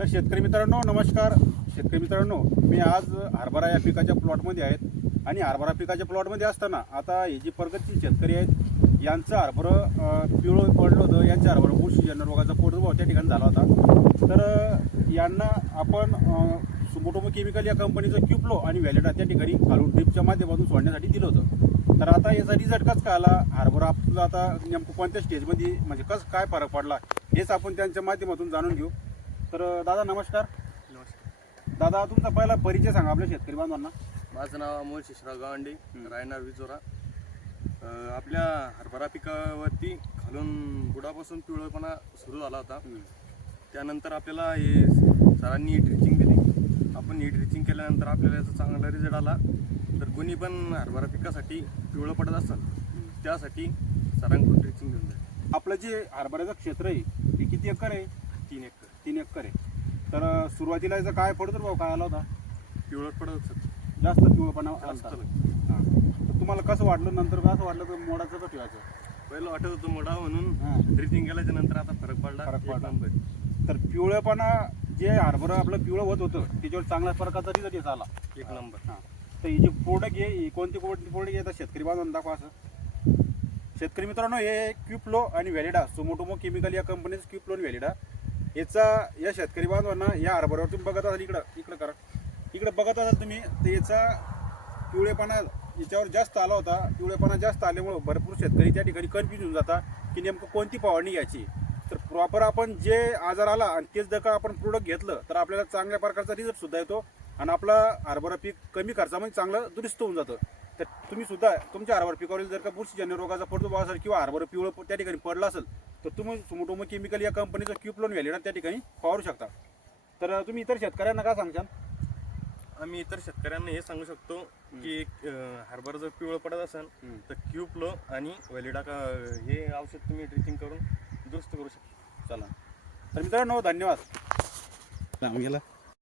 तर शेतकरी मित्रांनो नमस्कार. शेतकरी मित्रांनो मी आज हरभरा या पिकाच्या प्लॉटमध्ये आहेत. आणि हरभरा पिकाच्या प्लॉटमध्ये असताना आता हे जी प्रगतशील शेतकरी आहेत यांचं हरभरं अं, पिवळं पडलं होतं. यांचं हरभरं बुरशीजन्य रोगाचा पोटभाव त्या ठिकाणी झाला होता. तर यांना आपण सुमोटोमो केमिकल या कंपनीचं क्युप्लो आणि व्हॅलेटा त्या ठिकाणी घालून ड्रिपच्या माध्यमातून सोडण्यासाठी दिलं होतं. तर आता याचा रिझल्ट कसं काय आला? हरभरा आपलं आता नेमकं कोणत्या स्टेजमध्ये म्हणजे कसं काय फरक पडला? हेच आपण त्यांच्या माध्यमातून जाणून घेऊ. तर दादा नमस्कार. नमस्कार. दादा तुमचा पहिला परिचय सांगा आपल्या शेतकरी बांधवांना. माझं नाव अमोल शिशराव गावंडे रायनार विजोरा. अं, आपल्या हरभरा पिकावरती खालून बुडापासून पिवळपणा सुरू झाला होता. त्यानंतर आपल्याला हे सरांनी ड्रिचिंग दिली. आपण ही ड्रिचिंग केल्यानंतर आपल्याला याचा चांगला रिझल्ट आला. तर कोणी पण हरभरा पिकासाठी पिवळं पडत असेल त्यासाठी सरांकडून ड्रिचिंग घेऊन जाईल. आपलं जे हरभऱ्याचं क्षेत्र आहे हे किती एकर आहे? तीन एकर. तीन एकर आहे. तर सुरुवातीला याचा काय पडतो भाऊ? काय आला होता? पिवळट पडत सर. जास्त पिवळपणा जास्त आलता. लागतं. हां. तर तुम्हाला कसं वाटलं? नंतर कसं वाटलं तर मोडाचं का ठेवायचं पहिलं वाटत होतं मोडा म्हणून. ड्रिचिंग केल्याच्यानंतर आता फरक पडला. फरक एक पडला. नंबर. तर पिवळेपणा जे हरभरा आपलं पिवळं होत होतं त्याच्यावर चांगल्या प्रकारचा रिझल्ट येत आला. एक नंबर. हां. तर ही जी प्रोडक्ट आहे ही कोणती कोणती प्रोडक्ट येतात शेतकरी बांधवांना दाखवा असं. शेतकरी मित्रांनो हे क्युप्लो आणि व्हॅलिडा सोमोटोमो केमिकल या कंपनीचं क्युप्लो आणि व्हॅलिडा याचा या शेतकरी बांधवांना या हरभऱ्यावर तुम्ही बघत असाल इकडं इकडं करा. इकडं बघत असाल तुम्ही तर याचा पिवळेपणा याच्यावर जास्त आला होता. पिवळेपणा जास्त आल्यामुळं भरपूर शेतकरी त्या ठिकाणी कन्फ्यूज होऊन जाता की नेमकं कोणती फवारणी घ्यायची. तर प्रॉपर आपण जे आजार आला आणि तेच जर का आपण प्रोडक्ट घेतलं तर आपल्याला चांगल्या प्रकारचा रिझल्टसुद्धा येतो आणि आपला हरभरा पीक कमी खर्चामध्ये चांगलं दुरुस्त होऊन जातं. तर तुम्ही सुद्धा तुमच्या हरभरा पिकावरील जर का बुरशीजन्य रोगाचा प्रादुर्भाव असेल किंवा हरभरा पिवळं त्या ठिकाणी पडला असेल तर तुम्ही सुमोटोमो केमिकल या कंपनीचं क्युप्लोन व्हॅलिडा त्या ठिकाणी फवारू शकता. तर तुम्ही इतर शेतकऱ्यांना काय सांगशाल? आम्ही इतर शेतकऱ्यांना हे सांगू शकतो की अं, हरभरा जर पिवळं पडत असेल हम्म. तर क्यूप्लो आणि वॅलिडा का हे औषध तुम्ही ड्रिचिंग करून दुरुस्त करू शकता. चला. तर मित्रांनो धन्यवाद. गेला.